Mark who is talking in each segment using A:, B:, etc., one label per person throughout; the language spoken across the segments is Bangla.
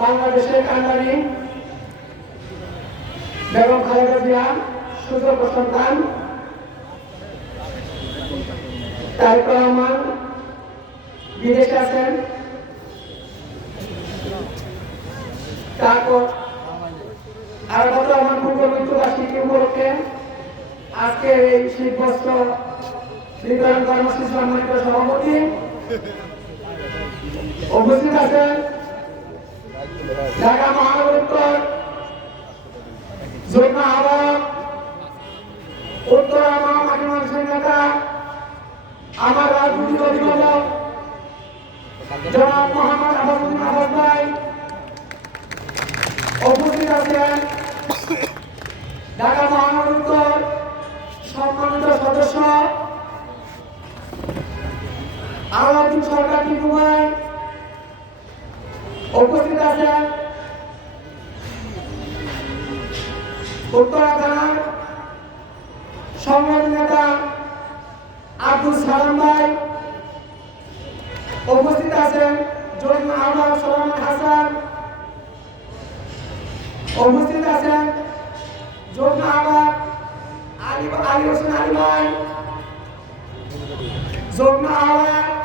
A: বাংলাদেশের কান্ডারি বেগম খালেদা জিয়া সুযোগ্য সন্তান, তারেক রহমান, বিদেশে আছেন। তারপর আর কত আমার পূর্ব মৃত্যুবার্ষিকী উপলক্ষে আজকে এই শীত বস্ত্র বিতরণ কর্মসূচি সম্মানিত সভাপতি উপস্থিত আছেন ঢাকা মহানগর উত্তর যমুনা আহ্বায়ক উত্তর আমার মাটি মানুষের নেতা, আমার রাজনৈতিক অভিভাবক, জনাব মোহাম্মদ আবাসুদ্দিন আবাস ভাই আলাউদ্দিন সরকার টিপু ভাই উপস্থিত আছেন উত্তরা থানার সংগ্রামী নেতা আব্দুল সালাম ভাই। উপস্থিত আছেন জৈন আহমদ, সোলামান হাসান। উপস্থিত আছেন জৈন আহমদ, আলী আলী হোসেন আলী ভাই। জৈন আহমদ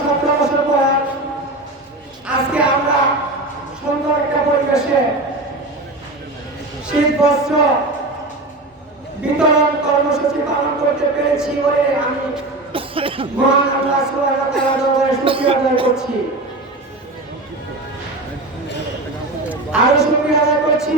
A: সতেরো বছর পর আজকে আমরা সুন্দর একটা পরিবেশে শীত বস্ত্র বিতরণ কর্মসূচি পালন করতে পেরেছি বলে আমি মহান আল্লাহ শুকরিয়া আদায় করছি আরও শুকরিয়া আদায় করছি।